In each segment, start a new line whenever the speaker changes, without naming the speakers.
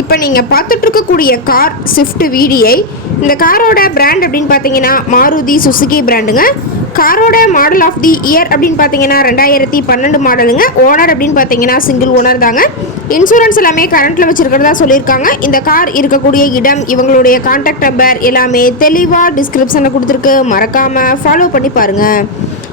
இப்போ நீங்கள் பார்த்துட்ருக்கக்கூடிய car Swift VDI இந்த காரோட பிராண்ட் அப்படின்னு பார்த்தீங்கன்னா மாருதி சுசுகி பிராண்டுங்க காரோட மாடல் ஆஃப் தி இயர் அப்படின்னு பார்த்தீங்கன்னா ரெண்டாயிரத்தி பன்னெண்டு மாடலுங்க ஓனர் அப்படின்னு பார்த்தீங்கன்னா சிங்கிள் ஓனர் தாங்க. இன்சூரன்ஸ் எல்லாமே கரண்ட்டில் வச்சுருக்கிறதா சொல்லியிருக்காங்க. இந்த கார் இருக்கக்கூடிய இடம் இவங்களுடைய கான்டாக்ட் நம்பர் எல்லாமே தெளிவாக டிஸ்கிரிப்ஷனில் கொடுத்துருக்கு. மறக்காமல் ஃபாலோ பண்ணி பாருங்கள்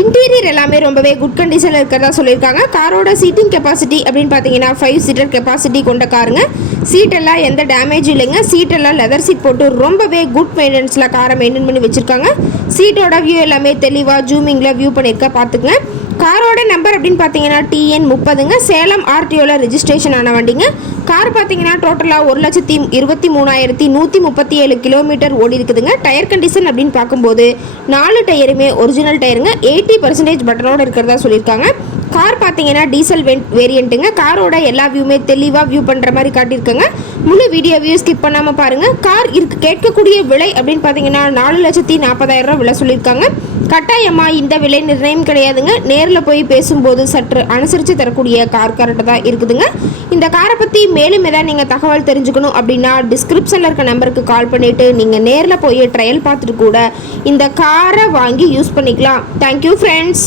இன்டீரியர் எல்லாமே ரொம்பவே குட் கண்டிஷனில் இருக்கிறதா சொல்லியிருக்காங்க. காரோட சீட்டிங் கெப்பாசிட்டி அப்படின்னு பார்த்தீங்கன்னா ஃபைவ் சீட்டர் கெப்பாசிட்டி கொண்ட காருங்க சீட்டெல்லாம் எந்த டேமேஜ் இல்லைங்க. சீட்டெல்லாம் லெதர் சீட் போட்டு ரொம்பவே குட் மெயின்டெனன்ஸில் காரை மெயின்டைன் பண்ணி வச்சுருக்காங்க. சீட்டோட வியூ எல்லாமே தெளிவாக ஜூமிங்கில் வியூ பண்ணியிருக்க பார்த்துக்குங்க. காரோட நம்பர் அப்படின்னு பார்த்தீங்கன்னா டிஎன் முப்பதுங்க. சேலம் ஆர்டிஓவில் ரிஜிஸ்ட்ரேஷன் ஆன வண்டிங்க. கார் பார்த்தீங்கன்னா டோட்டலாக ஒரு லட்சத்தி இருபத்தி மூணாயிரத்தி நூற்றி முப்பத்தி ஏழு கிலோமீட்டர் ஓடி இருக்குதுங்க. டயர் கண்டிஷன் அப்படின்னு பார்க்கும்போது நாலு டயருமே ஒரிஜினல் டயருங்க எயிட்டி பர்சன்டேஜ் பட்டனோடு இருக்கிறதா சொல்லியிருக்காங்க. கார் பார்த்தீங்கன்னா டீசல் வென் வேரியண்ட்டுங்க காரோட எல்லா வியூமே தெளிவாக வியூ பண்ணுற மாதிரி காட்டியிருக்கேங்க. முழு வீடியோ ஸ்கிப் பண்ணாமல் பாருங்கள் கார் இருக்கு கேட்கக்கூடிய விலை அப்படின்னு பார்த்தீங்கன்னா நாலு லட்சத்தி நாற்பதாயிரம் ரூபா விலை சொல்லியிருக்காங்க. கட்டாயமாக இந்த விலை நிர்ணயம் கிடையாதுங்க. நேரில் போய் பேசும்போது சற்று அனுசரித்து தரக்கூடிய கார் கரெக்டாக தான் இருக்குதுங்க. இந்த காரை பற்றி மேலும் ஏதாவது நீங்கள் தகவல் தெரிஞ்சுக்கணும் அப்படின்னா டிஸ்கிரிப்ஷனில் இருக்க நம்பருக்கு கால் பண்ணிவிட்டு நீங்கள் நேரில் போய் ட்ரையல் பார்த்துட்டு கூட இந்த காரை வாங்கி யூஸ் பண்ணிக்கலாம். Thank you friends